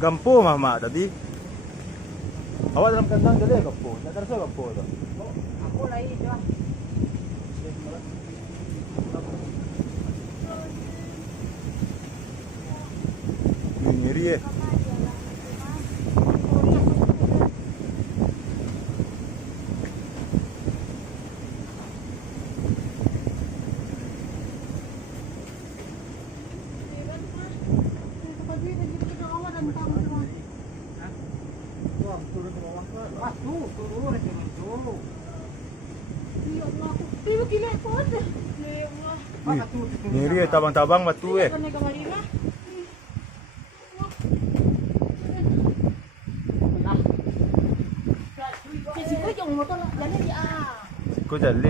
Gampo mama tadi. Awak dalam kandang jadi gampo. Tak terasa gampo tu. Aku lagi je. Ngiri eh. Ngiri eh tabang-tabang batu eh. Kasi ko yung motor, dali ah. Kau jali.